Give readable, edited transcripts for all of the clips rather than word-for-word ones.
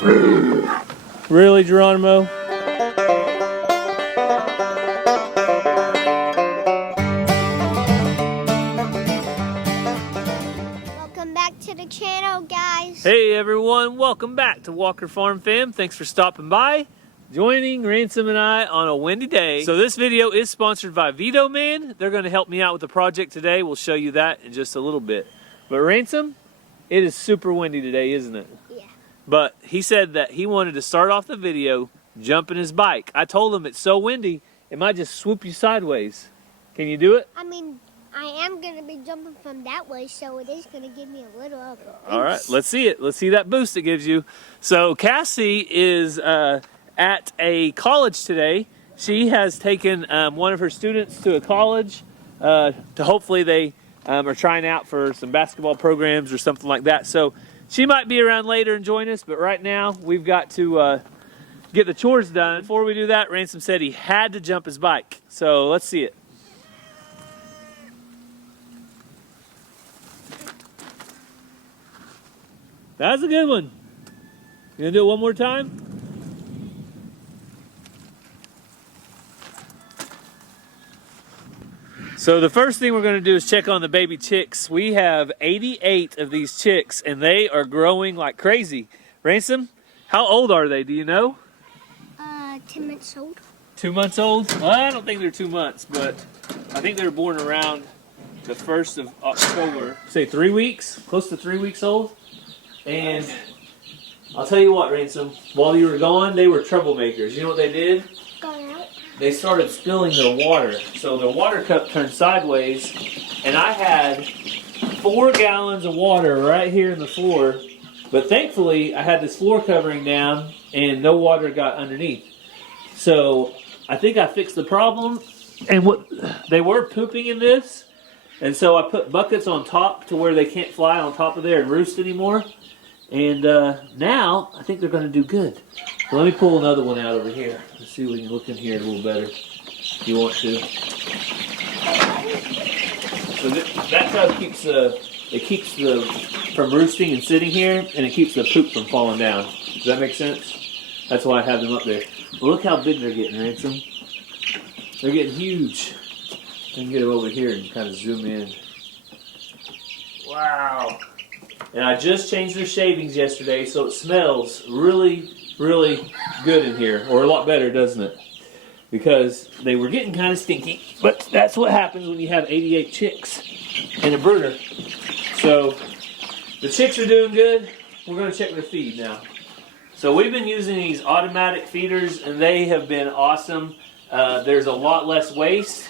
Really, Geronimo? Welcome back to the channel, guys. Hey everyone, welcome back to Walker Farm Fam. Thanks for stopping by, joining Ransom and I on a windy day. So this video is sponsored by VTOMAN. They're going to help me out with the project today. We'll show you that in just a little bit. But Ransom, it is super windy today, isn't it? Yeah. But he said that he wanted to start off the video jumping his bike. I told him it's so windy, it might just swoop you sideways. Can you do it? I mean, I am going to be jumping from that way, so it is going to give me a little of a boost. All right, let's see it. Let's see that boost it gives you. So Cassie is at a college today. She has taken one of her students to a college to hopefully they are trying out for some basketball programs or something like that. So she might be around later and join us, but right now we've got to get the chores done. Before we do that, Ransom said he had to jump his bike. So let's see it. That's a good one. You gonna do it one more time? So the first thing we're going to do is check on the baby chicks. We have 88 of these chicks and they are growing like crazy. Ransom, how old are they? Do you know? 10 months old. 2 months old? Well, I don't think they're 2 months, but I think they were born around the 1st of October. Say 3 weeks, close to 3 weeks old. And I'll tell you what, Ransom, while you were gone, they were troublemakers. You know what they did? Gone out. They started spilling their water. So their water cup turned sideways, and I had 4 gallons of water right here in the floor. But thankfully, I had this floor covering down, and no water got underneath. So I think I fixed the problem. And what they were pooping in this, and so I put buckets on top to where they can't fly on top of there and roost anymore. And now, I think they're going to do good. So let me pull another one out over here. Let's see if we can look in here a little better, if you want to. So that's how it keeps the from roosting and sitting here, and it keeps the poop from falling down. Does that make sense? That's why I have them up there. But look how big they're getting, Ransom. They're getting huge. I can get them over here and kind of zoom in. Wow. And I just changed their shavings yesterday, so it smells really, really good in here. Or a lot better, doesn't it? Because they were getting kind of stinky. But that's what happens when you have 88 chicks and a brooder. So the chicks are doing good. We're going to check their feed now. So we've been using these automatic feeders, and they have been awesome. There's a lot less waste.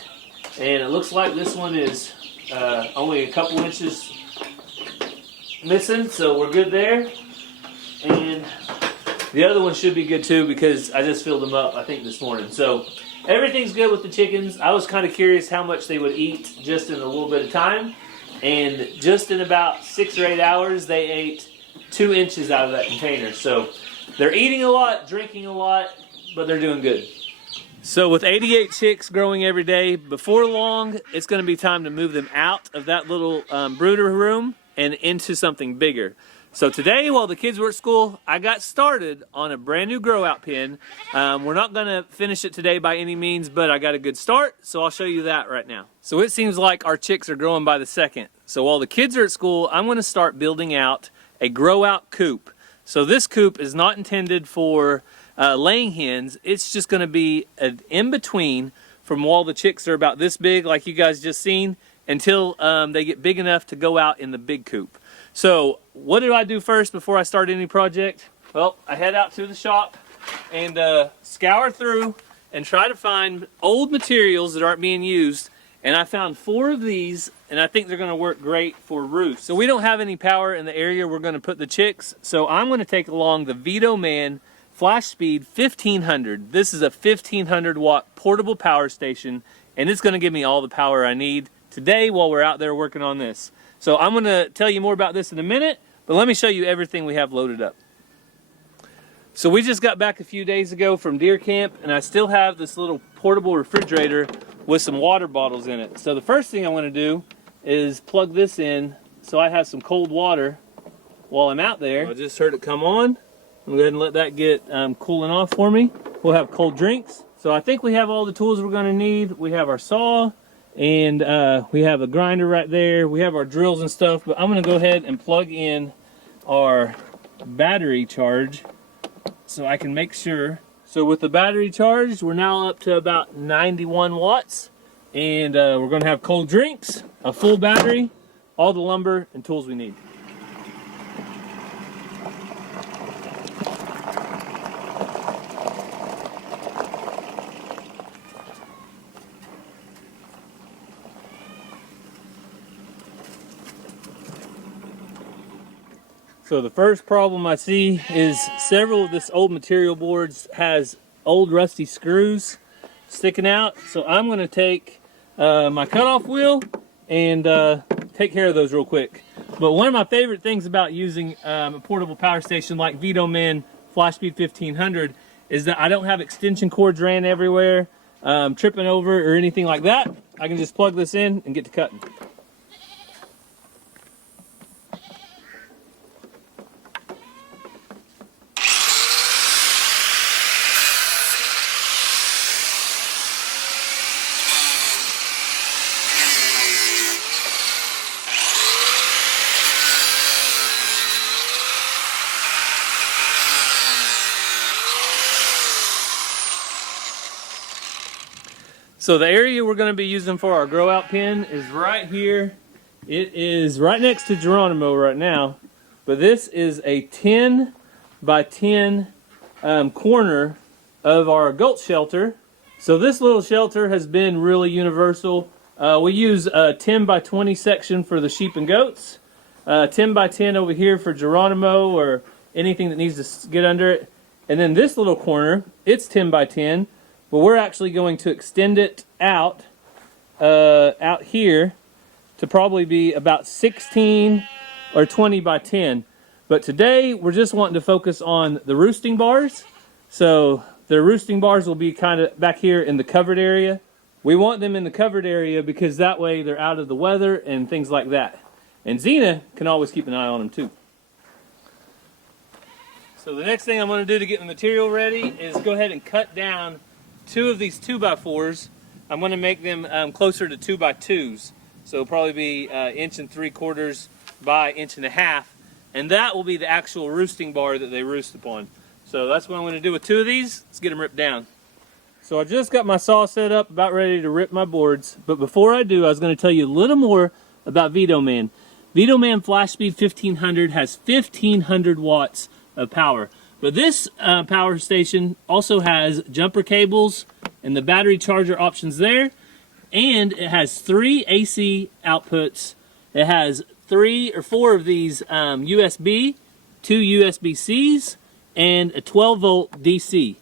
And it looks like this one is only a couple inches missing, so we're good there. And the other one should be good too because I just filled them up, I think, this morning. So everything's good with the chickens. I was kind of curious how much they would eat just in a little bit of time. And just in about 6 or 8 hours, they ate 2 inches out of that container. So they're eating a lot, drinking a lot, but they're doing good. So with 88 chicks growing every day, before long, it's going to be time to move them out of that little brooder room and into something bigger. So today, while the kids were at school, I got started on a brand new grow out pen. We're not going to finish it today by any means, but I got a good start, so I'll show you that right now. So it seems like our chicks are growing by the second. So while the kids are at school, I'm going to start building out a grow out coop. So this coop is not intended for laying hens. It's just going to be an in-between from while the chicks are about this big, like you guys just seen, until they get big enough to go out in the big coop. So what do I do first before I start any project? Well, I head out to the shop and scour through and try to find old materials that aren't being used. And I found 4 of these, and I think they're going to work great for roosts. So we don't have any power in the area we're going to put the chicks, so I'm going to take along the VTOMAN Flash Speed 1500. This is a 1500 watt portable power station, and it's going to give me all the power I need today while we're out there working on this. So I'm going to tell you more about this in a minute, but let me show you everything we have loaded up. So we just got back a few days ago from deer camp, and I still have this little portable refrigerator with some water bottles in it. So the first thing I want to do is plug this in so I have some cold water while I'm out there. I just heard it come on. I'm going to go ahead and let that get cooling off for me. We'll have cold drinks. So I think we have all the tools we're going to need. We have our saw, and we have a grinder right there. We have our drills and stuff, but I'm going to go ahead and plug in our battery charge so I can make sure. So with the battery charged, we're now up to about 91 watts, and we're going to have cold drinks, a full battery, all the lumber and tools we need. So the first problem I see is several of this old material boards has old rusty screws sticking out. So I'm going to take my cutoff wheel and take care of those real quick. But one of my favorite things about using a portable power station like VTOMAN FlashSpeed 1500 is that I don't have extension cords ran everywhere, tripping over or anything like that. I can just plug this in and get to cutting. So the area we're going to be using for our grow out pen is right here. It is right next to Geronimo right now, but this is a 10 by 10 corner of our goat shelter. So this little shelter has been really universal. We use a 10 by 20 section for the sheep and goats, 10 by 10 over here for Geronimo or anything that needs to get under it. And then this little corner, it's 10 by 10. But we're actually going to extend it out here to probably be about 16 or 20 by 10. But today we're just wanting to focus on the roosting bars. So the roosting bars will be kind of back here in the covered area. We want them in the covered area because that way they're out of the weather and things like that. And Xena can always keep an eye on them too. So the next thing I'm going to do to get the material ready is go ahead and cut down 2 of these 2x4s. I'm going to make them closer to 2x2s. So it'll probably be 1 3/4 by 1.5 inches. And that will be the actual roosting bar that they roost upon. So that's what I'm going to do with 2 of these. Let's get them ripped down. So I just got my saw set up, about ready to rip my boards. But before I do, I was going to tell you a little more about VTOMAN. VTOMAN FlashSpeed 1500 has 1500 watts of power. But this power station also has jumper cables and the battery charger options there. And it has 3 AC outputs. It has 3 or 4 of these USB, 2 USB-Cs, and a 12-volt DC.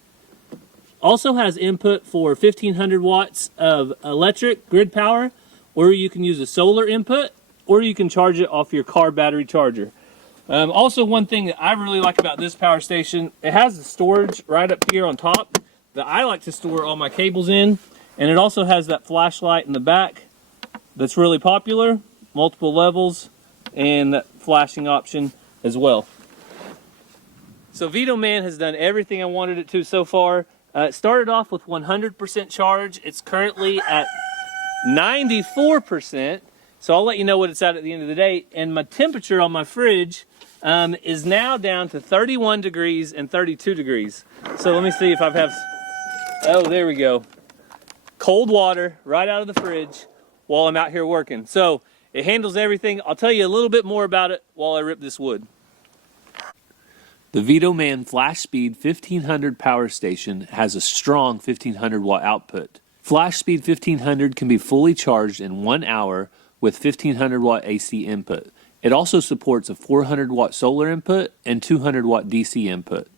Also has input for 1500 watts of electric grid power, or you can use a solar input, or you can charge it off your car battery charger. Also, one thing that I really like about this power station, it has the storage right up here on top that I like to store all my cables in. And it also has that flashlight in the back that's really popular, multiple levels, and that flashing option as well. So VTOMAN has done everything I wanted it to so far. It started off with 100% charge. It's currently at 94%. So I'll let you know what it's at the end of the day. And my temperature on my fridge is now down to 31 degrees and 32 degrees. So let me see if I have... Oh, there we go. Cold water right out of the fridge while I'm out here working. So it handles everything. I'll tell you a little bit more about it while I rip this wood. The VTOMAN FlashSpeed 1500 power station has a strong 1500 watt output. FlashSpeed 1500 can be fully charged in 1 hour with 1500 watt AC input. It also supports a 400 watt solar input and 200 watt DC input.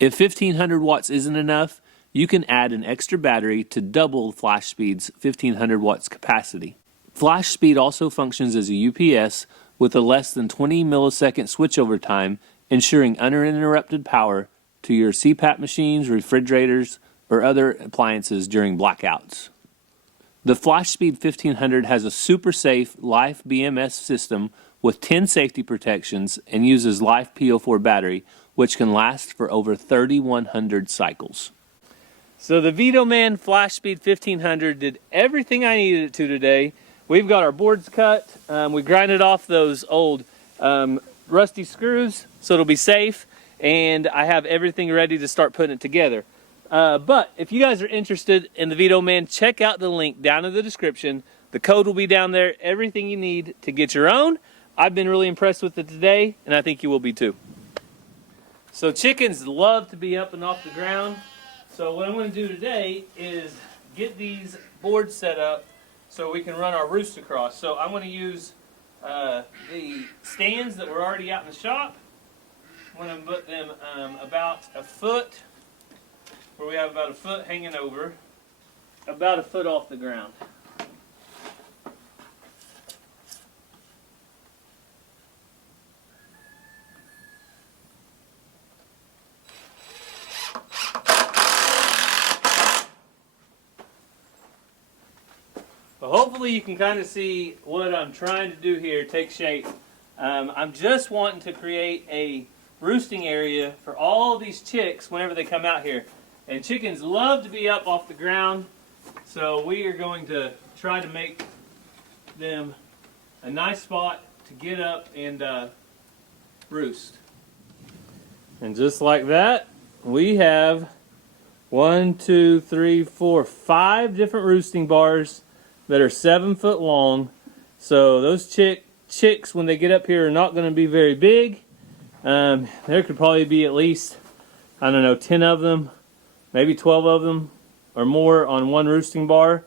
If 1500 watts isn't enough, you can add an extra battery to double FlashSpeed's 1500 watts capacity. FlashSpeed also functions as a UPS with a less than 20 millisecond switchover time, ensuring uninterrupted power to your CPAP machines, refrigerators, or other appliances during blackouts. The FlashSpeed 1500 has a super safe Life BMS system with 10 safety protections and uses Life PO4 battery, which can last for over 3,100 cycles. So the VTOMAN Flash Speed 1500 did everything I needed it to today. We've got our boards cut. We grinded off those old rusty screws so it'll be safe, and I have everything ready to start putting it together. But if you guys are interested in the VTOMAN, check out the link down in the description. The code will be down there, everything you need to get your own. I've been really impressed with it today, and I think you will be too. So chickens love to be up and off the ground. So what I'm going to do today is get these boards set up so we can run our roost across. So I'm going to use the stands that were already out in the shop. I'm going to put them about a foot, where we have about a foot hanging over, about a foot off the ground. But hopefully you can kind of see what I'm trying to do here take shape. I'm just wanting to create a roosting area for all these chicks whenever they come out here. And chickens love to be up off the ground, so we are going to try to make them a nice spot to get up and roost. And just like that, we have 1, 2, 3, 4, 5 different roosting bars that are 7 foot long. So those chicks, when they get up here, are not going to be very big. There could probably be at least, I don't know, 10 of them, maybe 12 of them or more on one roosting bar.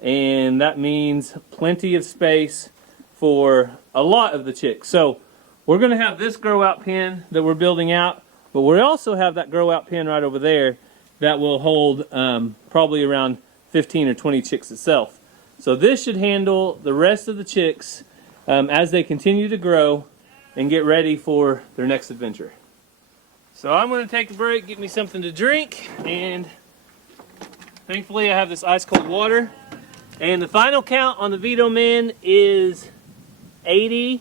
And that means plenty of space for a lot of the chicks. So we're going to have this grow out pen that we're building out, but we also have that grow out pen right over there that will hold probably around 15 or 20 chicks itself. So this should handle the rest of the chicks as they continue to grow and get ready for their next adventure. So I'm going to take a break, get me something to drink, and thankfully I have this ice cold water. And the final count on the VTOMAN is 82%.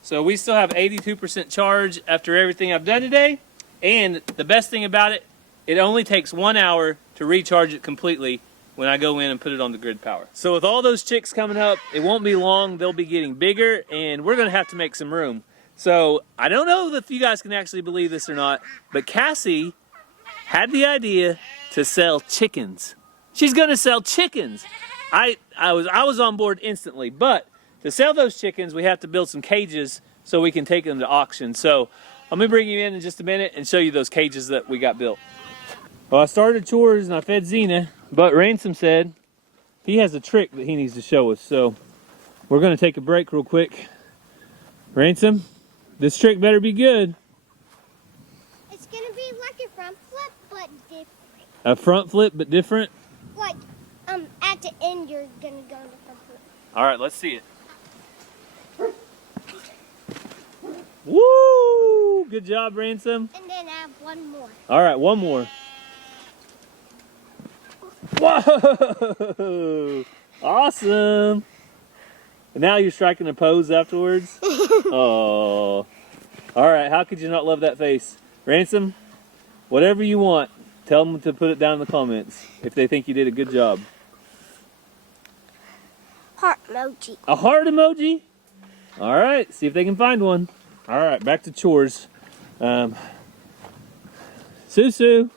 So we still have 82% charge after everything I've done today. And the best thing about it, it only takes 1 hour to recharge it completely when I go in and put it on the grid power. So with all those chicks coming up, it won't be long. They'll be getting bigger, and we're going to have to make some room. So I don't know if you guys can actually believe this or not, but Cassie had the idea to sell chickens. She's going to sell chickens. I was on board instantly, but to sell those chickens, we have to build some cages so we can take them to auction. So I'm going to bring you in just a minute and show you those cages that we got built. Well, I started chores and I fed Xena, but Ransom said he has a trick that he needs to show us. So we're going to take a break real quick. Ransom, this trick better be good. It's going to be like a front flip, but different. A front flip, but different? Like, at the end, you're going to go in the front flip. All right, let's see it. Woo! Good job, Ransom. And then I have one more. All right, one more. Whoa! Awesome! And now you're striking a pose afterwards? Oh. Alright, how could you not love that face? Ransom, whatever you want, tell them to put it down in the comments if they think you did a good job. Heart emoji. A heart emoji? Alright, see if they can find one. Alright, back to chores. Susu,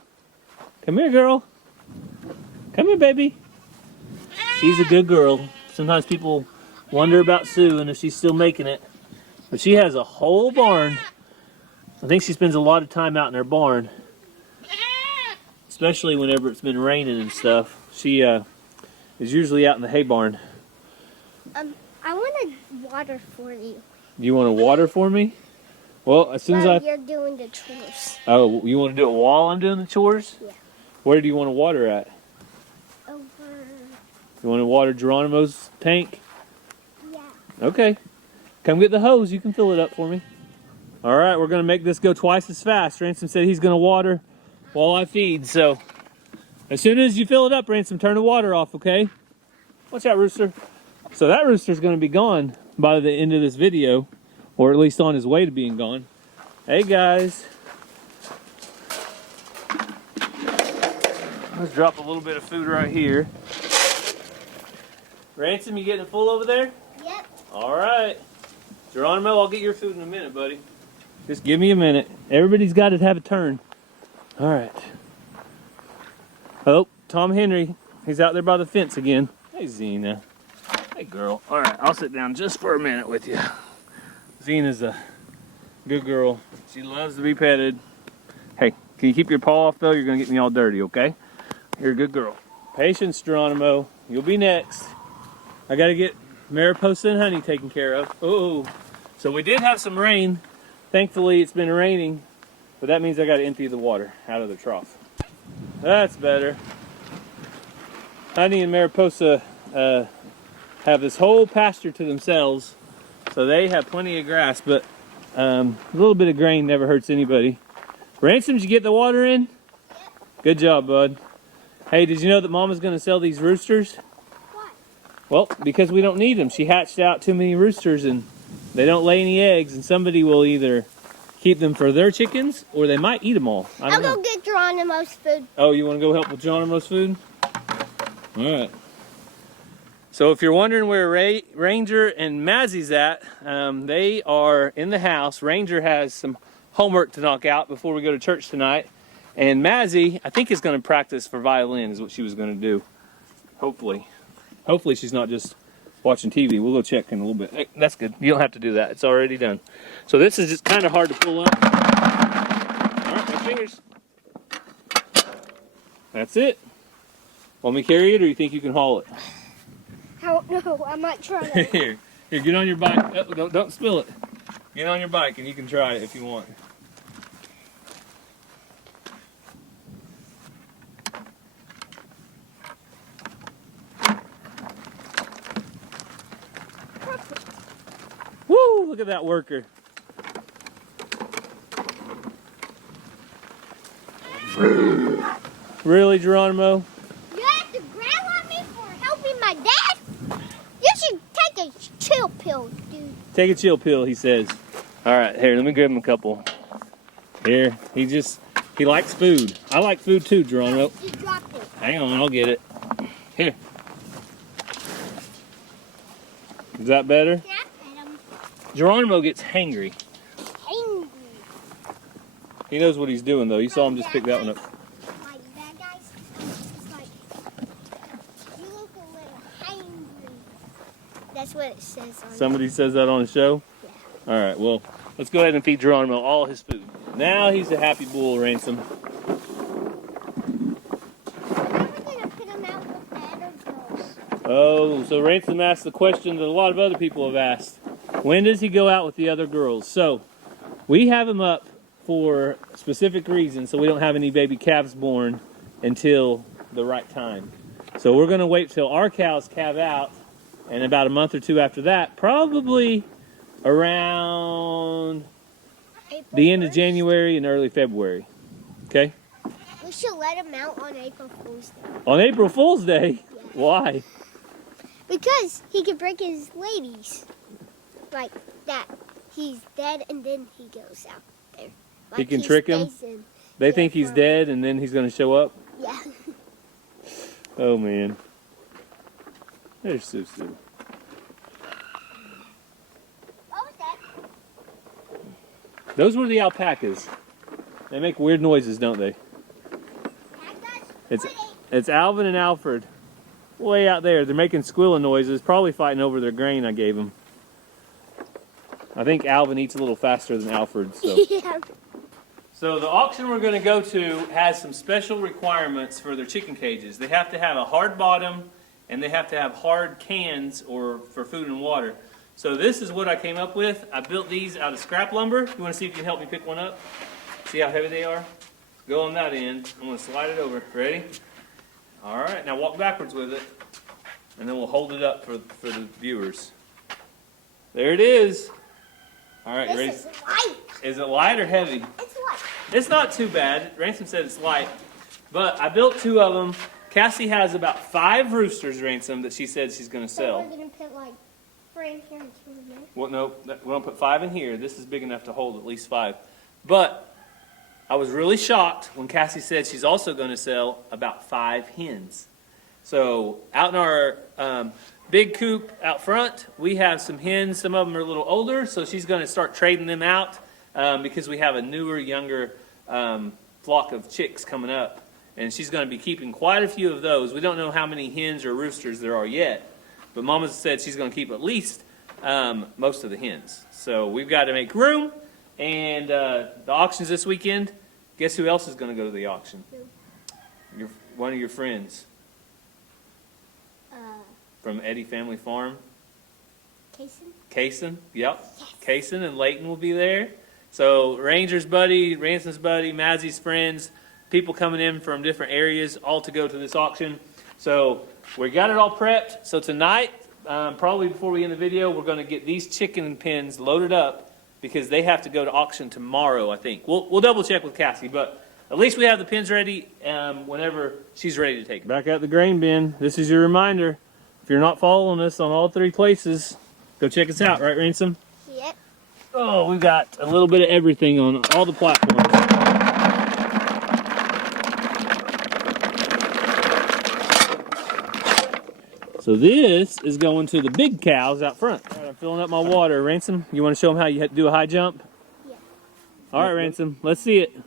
come here, girl. Come here, baby. She's a good girl. Sometimes people wonder about Sue and if she's still making it. But she has a whole barn. I think she spends a lot of time out in her barn. Especially whenever it's been raining and stuff. She is usually out in the hay barn. I want to water for you. You want to water for me? Well, as soon as you're doing the chores. Oh, you want to do it while I'm doing the chores? Yeah. Where do you want to water at? Over. You want to water Geronimo's tank? Yeah. Okay. Come get the hose. You can fill it up for me. All right, we're going to make this go twice as fast. Ransom said he's going to water while I feed. So as soon as you fill it up, Ransom, turn the water off, okay? Watch out, rooster. So that rooster's going to be gone by the end of this video, or at least on his way to being gone. Hey guys. Let's drop a little bit of food right here. Ransom, you getting it full over there? Yep. All right. Geronimo, I'll get your food in a minute, buddy. Just give me a minute. Everybody's got to have a turn. All right. Oh, Tom Henry. He's out there by the fence again. Hey, Xena. Hey, girl. All right, I'll sit down just for a minute with you. Xena's a good girl. She loves to be petted. Hey, can you keep your paw off, though? You're going to get me all dirty, okay? You're a good girl. Patience, Geronimo. You'll be next. I got to get Mariposa and Honey taken care of. Oh, so we did have some rain. Thankfully, it's been raining, but that means I got to empty the water out of the trough. That's better. Honey and Mariposa have this whole pasture to themselves, so they have plenty of grass, but a little bit of grain never hurts anybody. Ransom, did you get the water in? Yep. Good job, bud. Hey, did you know that Mama's going to sell these roosters? Why? Well, because we don't need them. She hatched out too many roosters and they don't lay any eggs, and somebody will either keep them for their chickens or they might eat them all. I'll go get Geronimo's food. Oh, you want to go help with Geronimo's food? All right. So if you're wondering where Ranger and Mazzy's at, they are in the house. Ranger has some homework to knock out before we go to church tonight. And Mazzy, I think, is going to practice for violin is what she was going to do. Hopefully. Hopefully she's not just watching TV. We'll go check in a little bit. Hey, that's good. You don't have to do that. It's already done. So this is just kind of hard to pull up. All right, my fingers. That's it. Want me to carry it, or you think you can haul it? I don't know. I might try it. Here, get on your bike. Oh, don't spill it. Get on your bike, and you can try it if you want. Woo! Look at that worker. Really, Geronimo? You have to growl at me for helping my dad? You should take a chill pill, dude. Take a chill pill, he says. All right, here, let me grab him a couple. Here, he likes food. I like food too, Geronimo. You dropped it. Hang on, I'll get it. Here. Is that better? Yeah, pet him. Geronimo gets hangry. Angry. He knows what he's doing, though. You saw him just pick that one up. Like bad guys, it's like, you look a little hangry. That's what it says on Somebody says that on the show? Yeah. All right, well, let's go ahead and feed Geronimo all his food. Now he's a happy bull, Ransom. Oh, so Ransom asked the question that a lot of other people have asked. When does he go out with the other girls? So, we have him up for specific reasons, so we don't have any baby calves born until the right time. So we're going to wait till our cows calve out, and about a month or two after that, probably around the end of January and early February. Okay? We should let him out on April Fool's Day. On April Fool's Day? Yeah. Why? Because he could break his ladies. Like that. He's dead and then he goes out there. Like He can trick him? They think he's dead and then he's going to show up? Yeah. Oh, man. There's Susu. What was that? Those were the alpacas. They make weird noises, don't they? It's Alvin and Alfred. Way out there. They're making squealing noises, probably fighting over their grain I gave them. I think Alvin eats a little faster than Alfred. So. Yeah. So the auction we're going to go to has some special requirements for their chicken cages. They have to have a hard bottom and they have to have hard cans or for food and water. So this is what I came up with. I built these out of scrap lumber. You want to see if you can help me pick one up? See how heavy they are? Go on that end. I'm going to slide it over. Ready? All right, now walk backwards with it, and then we'll hold it up for the viewers. There it is. All right, ready? This is light. Is it light or heavy? It's light. It's not too bad. Ransom said it's light, but I built 2 of them. Cassie has about 5 roosters, Ransom, that she said she's going to So sell. we're going to put like Right here and two in there. Well, no, we're going to put 5 in here. This is big enough to hold at least 5. But I was really shocked when Cassie said she's also going to sell about 5 hens. So out in our big coop out front, we have some hens. Some of them are a little older, so she's going to start trading them out because we have a newer, younger flock of chicks coming up. And she's going to be keeping quite a few of those. We don't know how many hens or roosters there are yet, but Mama said she's going to keep at least most of the hens. So we've got to make room. And the auction's this weekend. Guess who else is going to go to the auction? One of your friends. From Eddie Family Farm. Kaysen? Yep. Yes. Kaysen and Layton will be there. So Ranger's buddy, Ransom's buddy, Mazzy's friends, people coming in from different areas all to go to this auction. So we got it all prepped. So tonight, probably before we end the video, we're going to get these chicken pens loaded up because they have to go to auction tomorrow, I think. We'll double check with Cassie, but at least we have the pens ready whenever she's ready to take them. Back out the grain bin. This is your reminder. If you're not following us on all 3 places, go check us out, right, Ransom? Yep. Oh, we've got a little bit of everything on all the platforms. So this is going to the big cows out front. All right, I'm filling up my water. Ransom, you want to show them how you do a high jump? Yeah. All right, Ransom, let's see it.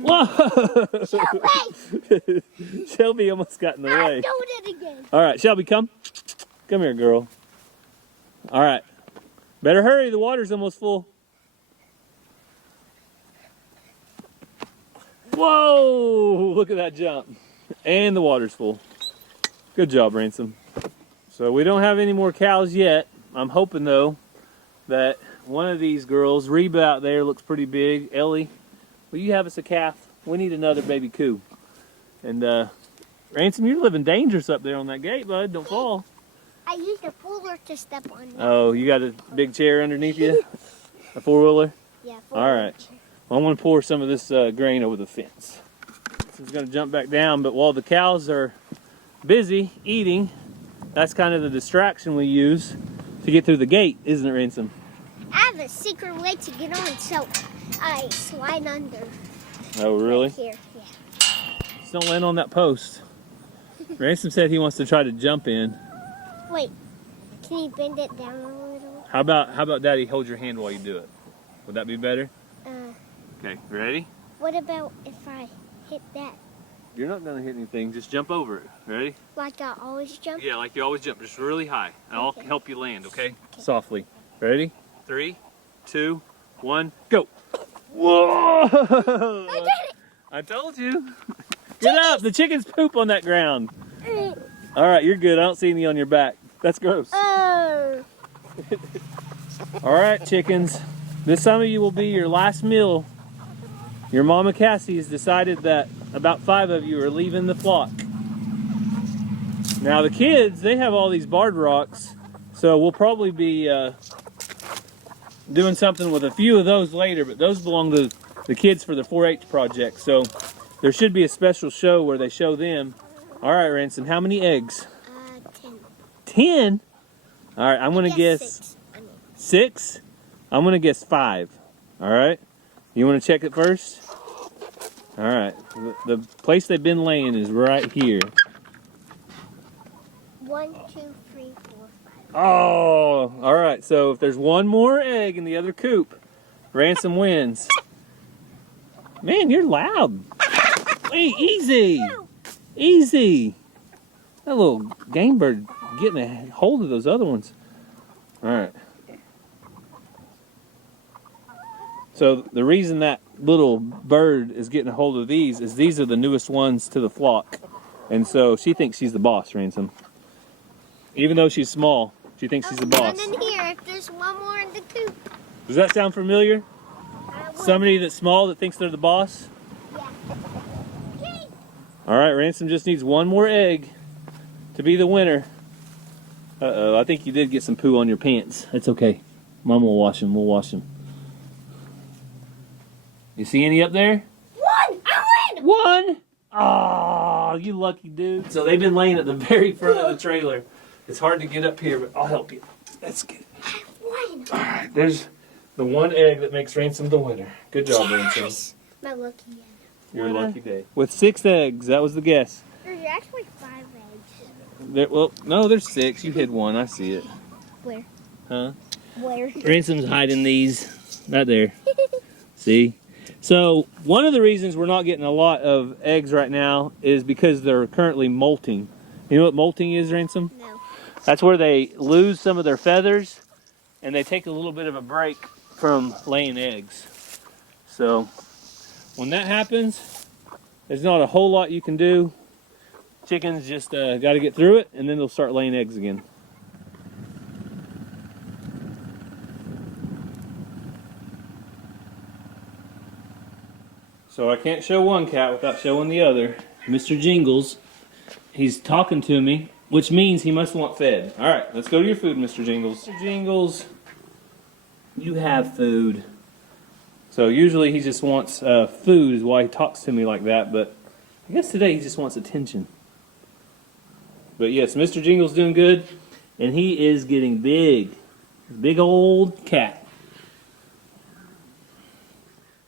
Whoa! Shelby! Shelby almost got in the way. I'm doing it again. All right, Shelby, come. Come here, girl. All right. Better hurry, the water's almost full. Whoa! Look at that jump. And the water's full. Good job, Ransom. So we don't have any more cows yet. I'm hoping, though, that one of these girls, Reba out there, looks pretty big. Ellie, will you have us a calf? We need another baby coo. And Ransom, you're living dangerous up there on that gate, bud. Don't fall. I used a puller to step on. Oh, you got a big chair underneath you? A 4-wheeler? Yeah, 4-wheeler. All right. Well, I'm going to pour some of this grain over the fence. So it's going to jump back down, but while the cows are busy eating, that's kind of the distraction we use to get through the gate, isn't it, Ransom? I have a secret way to get on, so I slide under. Oh, really? Right here, yeah. Just don't land on that post. Ransom said he wants to try to jump in. Wait, can you bend it down a little? How about Daddy hold your hand while you do it? Would that be better? Okay, ready? What about if I hit that? You're not going to hit anything. Just jump over it. Ready? Like I always jump? Yeah, like you always jump. Just really high. And I'll Okay. help you land, okay? Softly. Ready? 3, 2, 1, go. Whoa! I did it! I told you. Get up. The chickens poop on that ground. All right, you're good. I don't see any on your back. That's gross. Oh. All right, chickens. This some of you will be your last meal. Your mama Cassie has decided that about 5 of you are leaving the flock. Now the kids, they have all these barred rocks, so we'll probably be doing something with a few of those later, but those belong to the kids for the 4-H project, so there should be a special show where they show them. All right, Ransom, how many eggs? 10. 10? All right, I'm going to guess 6? I'm going to guess 5. All right? You want to check it first? All right. The place they've been laying is right here. 1, 2, 3, 4, 5. Oh, all right. So if there's one more egg in the other coop, Ransom wins. Man, you're loud. Hey, easy. Easy. That little game bird getting a hold of those other ones. All right. So the reason that little bird is getting a hold of these is these are the newest ones to the flock. And so she thinks she's the boss, Ransom. Even though she's small, she thinks she's the boss. One in here if there's one more in the coop. Does that sound familiar? Somebody that's small that thinks they're the boss? Yeah. Okay. All right, Ransom just needs one more egg to be the winner. Uh-oh, I think you did get some poo on your pants. That's okay. Mom will wash them. We'll wash them. You see any up there? One! I win! One! Aww. Oh, you lucky dude. So they've been laying at the very front of the trailer. It's hard to get up here, but I'll help you. Let's get it. All right, there's the one egg that makes Ransom the winner. Good job, Ransom. My lucky egg. Your lucky day. With 6 eggs, that was the guess. There's actually 5 eggs. Well, no, there's 6. You hid one. I see it. Where? Huh? Where? Ransom's hiding these. Right there. See? So, one of the reasons we're not getting a lot of eggs right now is because they're currently molting. You know what molting is, Ransom? No. That's where they lose some of their feathers and they take a little bit of a break from laying eggs. So, when that happens, there's not a whole lot you can do. Chickens just got to get through it, and then they'll start laying eggs again. So I can't show one cat without showing the other. Mr. Jingles, he's talking to me, which means he must want fed. All right, let's go to your food, Mr. Jingles. Mr. Jingles, you have food. So usually he just wants food is why he talks to me like that, but I guess today he just wants attention. But yes, Mr. Jingle's doing good, and he is getting big. Big old cat.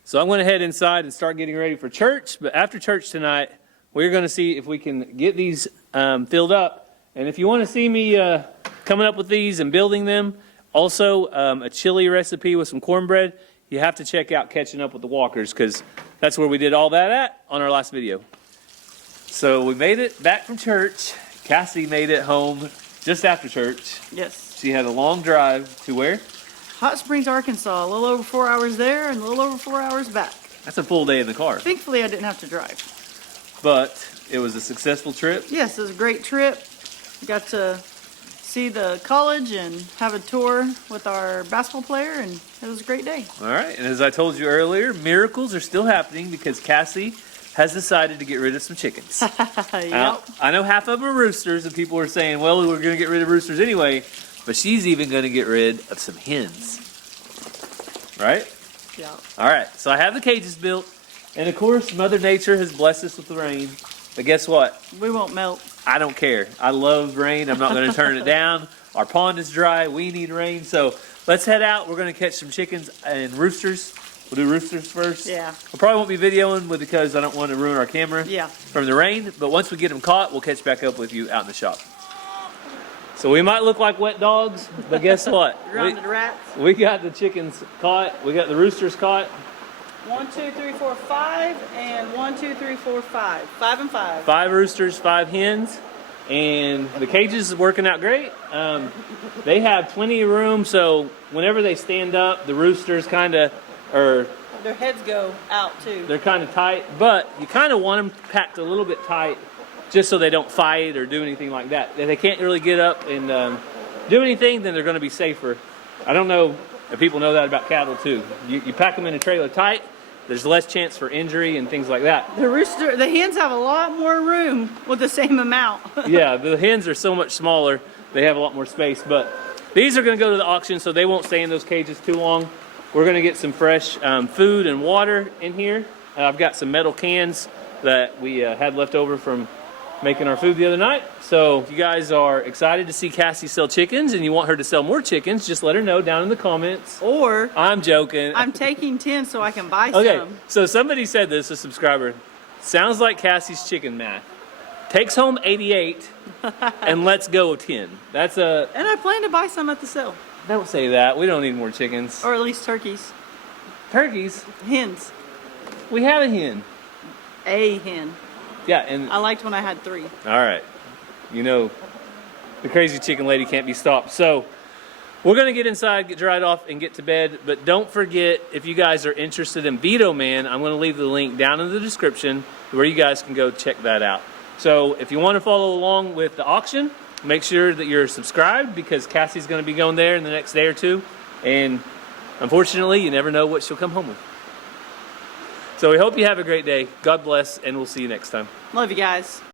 So I'm going to head inside and start getting ready for church, but after church tonight, we're going to see if we can get these filled up. And if you want to see me coming up with these and building them, also a chili recipe with some cornbread, you have to check out Catching Up with the Walkers, because that's where we did all that at on our last video. So we made it back from church. Cassie made it home just after church. Yes. She had a long drive to where? Hot Springs, Arkansas. A little over 4 hours there and a little over 4 hours back. That's a full day in the car. Thankfully, I didn't have to drive. But it was a successful trip. Yes, it was a great trip. We got to see the college and have a tour with our basketball player, and it was a great day. All right, and as I told you earlier, miracles are still happening because Cassie has decided to get rid of some chickens. Yep. I know half of them are roosters, and people are saying, well, we're going to get rid of roosters anyway, but she's even going to get rid of some hens. Right? Yeah. All right, so I have the cages built, and of course, Mother Nature has blessed us with the rain, but guess what? We won't melt. I don't care. I love rain. I'm not going to turn it down. Our pond is dry. We need rain, so let's head out. We're going to catch some chickens and roosters. We'll do roosters first. Yeah. I probably won't be videoing because I don't want to ruin our camera from the rain. But once we get them caught, we'll catch back up with you out in the shop. So we might look like wet dogs, but guess what? Grounded rats. We got the chickens caught. We got the roosters caught. 1, 2, 3, 4, 5, and 1, 2, 3, 4, 5. 5 and 5. 5 roosters, 5 hens, and the cages is working out great. They have plenty of room, so whenever they stand up, the roosters kind of are. Their heads go out too. They're kind of tight, but you kind of want them packed a little bit tight, just so they don't fight or do anything like that. If they can't really get up and do anything, then they're going to be safer. I don't know if people know that about cattle too. You pack them in a trailer tight, there's less chance for injury and things like that. The hens have a lot more room with the same amount. Yeah, the hens are so much smaller, they have a lot more space, but these are going to go to the auction, so they won't stay in those cages too long. We're going to get some fresh food and water in here. I've got some metal cans that we had left over from making our food the other night. So if you guys are excited to see Cassie sell chickens and you want her to sell more chickens, just let her know down in the comments. Or I'm joking. I'm taking 10 so I can buy Okay, some. so somebody said this, a subscriber. Sounds like Cassie's chicken math. Takes home 88 and let's go 10. That's a... And I plan to buy some at the sale. Don't say that. We don't need more chickens. Or at least turkeys. Turkeys? Hens. We have a hen. A hen. Yeah, and... I liked when I had 3. All right. You know, the crazy chicken lady can't be stopped. So we're going to get inside, get dried off, and get to bed. But don't forget, if you guys are interested in VTOMAN, I'm going to leave the link down in the description where you guys can go check that out. So if you want to follow along with the auction, make sure that you're subscribed because Cassie's going to be going there in the next day or two. And unfortunately, you never know what she'll come home with. So we hope you have a great day. God bless, and we'll see you next time. Love you guys.